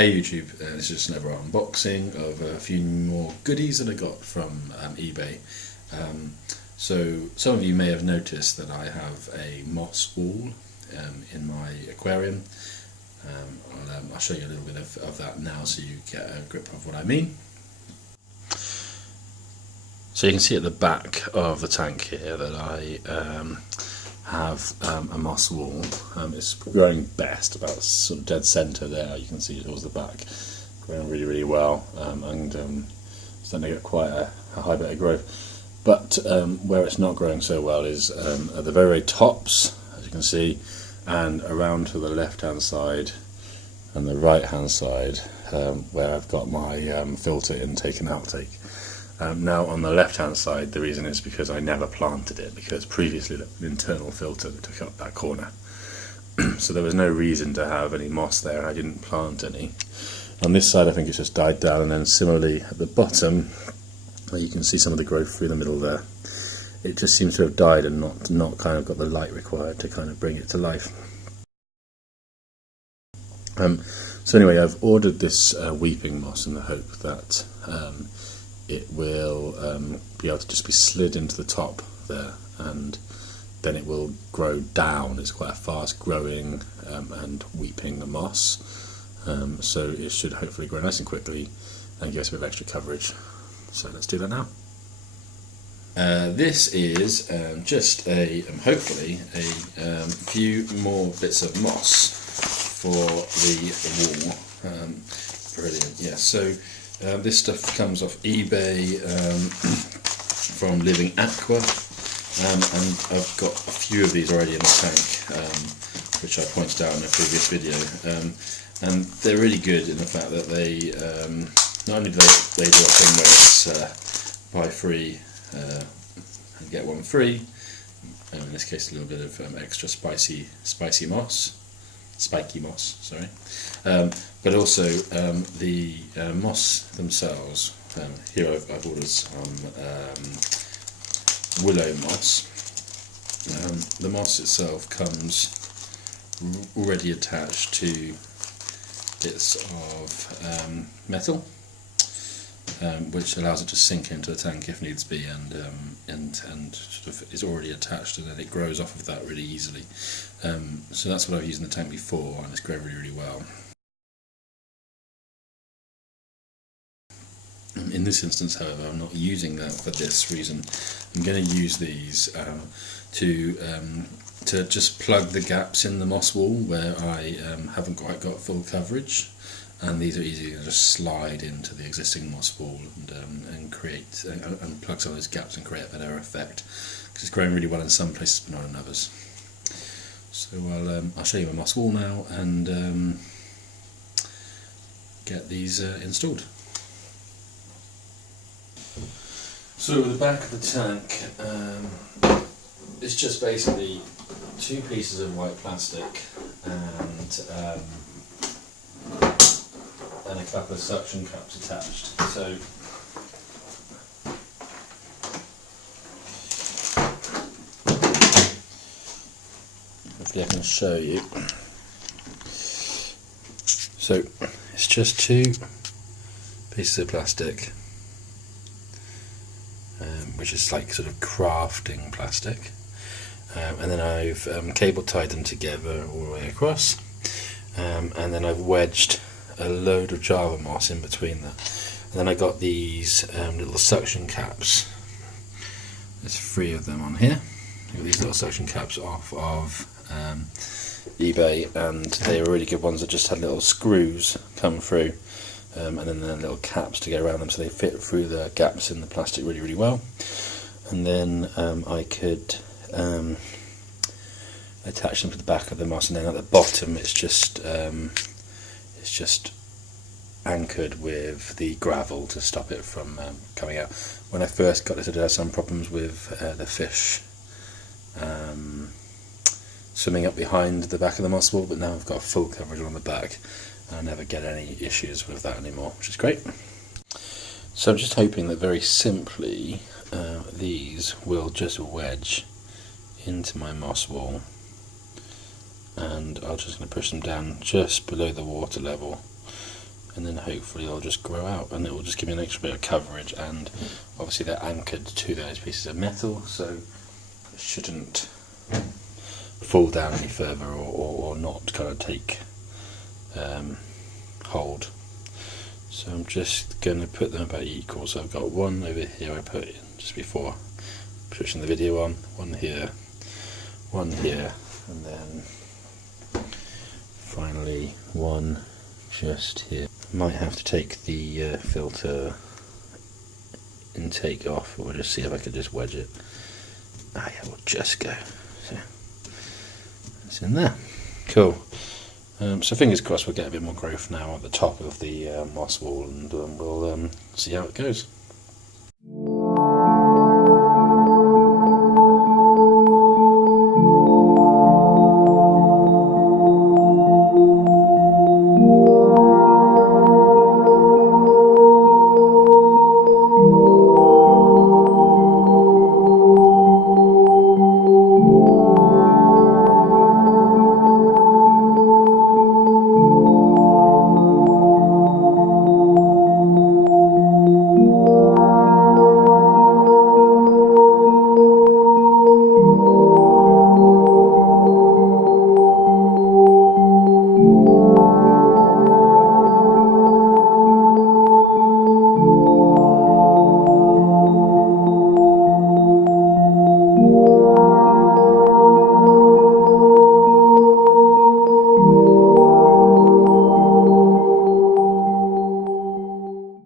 Hey YouTube, this is just another unboxing of a few more goodies that I got from eBay. So some of you may have noticed that I have a moss wall in my aquarium. I'll show you a little bit of that now so you get a grip of what I mean. So you can see at the back of the tank here that I have a moss wall. It's growing best about sort of dead centre there. You can see it towards the back, growing really well, and starting to get quite a high bit of growth. But where it's not growing so well is at the very tops, as you can see, and around to the left hand side and the right hand side, where I've got my filter intake and outtake. Now on the left hand side, the reason is because I never planted it, because previously an internal filter took up that corner. So there was no reason to have any moss there. I didn't plant any. On this side I think it's just died down, and then similarly at the bottom where you can see some of the growth through the middle there, it just seems to have died and not kind of got the light required to kind of bring it to life. So anyway, I've ordered this weeping moss in the hope that it will be able to just be slid into the top there, and then it will grow down. It's quite a fast growing and weeping moss, so it should hopefully grow nice and quickly and give us a bit of extra coverage. So let's do that now. This is just hopefully a few more bits of moss for the wall. Brilliant, yeah. So this stuff comes off eBay from Living Aqua, and I've got a few of these already in the tank, which I pointed out in a previous video, and they're really good in the fact that they not only do they do a thing where it's buy three and get one free, in this case a little bit of extra spiky moss, sorry. But also the moss themselves. Here I've ordered some willow moss. The moss itself comes already attached to bits of metal, which allows it to sink into the tank if needs be, and sort of is already attached, and then it grows off of that really easily. So that's what I've used in the tank before, and it's grown really well. In this instance, however, I'm not using that for this reason. I'm going to use these to just plug the gaps in the moss wall where I haven't quite got full coverage, and these are easy to just slide into the existing moss wall and create and plug some of those gaps and create a better effect, because it's growing really well in some places but not in others. So I'll show you my moss wall now and get these installed. So the back of the tank is just basically two pieces of white plastic and a couple of suction cups attached. So hopefully I can show you. So it's just two pieces of plastic, which is like sort of crafting plastic, and then I've cable tied them together all the way across, and then I've wedged a load of Java moss in between that, and then I got these little suction caps. There's 3 of them on here. I got these little suction caps off of eBay, and they were really good ones that just had little screws come through, and then the little caps to go around them, so they fit through the gaps in the plastic really well. And then I could attach them to the back of the moss, and then at the bottom it's just anchored with the gravel to stop it from coming out. When I first got this, I did have some problems with the fish swimming up behind the back of the moss wall, but now I've got full coverage on the back. I never get any issues with that anymore, which is great. So I'm just hoping that very simply these will just wedge into my moss wall, and I'm just going to push them down just below the water level, and then hopefully they'll just grow out, and it will just give me an extra bit of coverage. And obviously they're anchored to those pieces of metal, so it shouldn't fall down any further or not kind of take hold. So I'm just going to put them about equal. So I've got one over here I put in just before switching the video on, one here, and then finally one just here. Might have to take the filter intake off, or we'll just see if I can just wedge it. Ah yeah, we'll just go. So it's in there. Cool. So fingers crossed we'll get a bit more growth now at the top of the moss wall, and we'll see how it goes.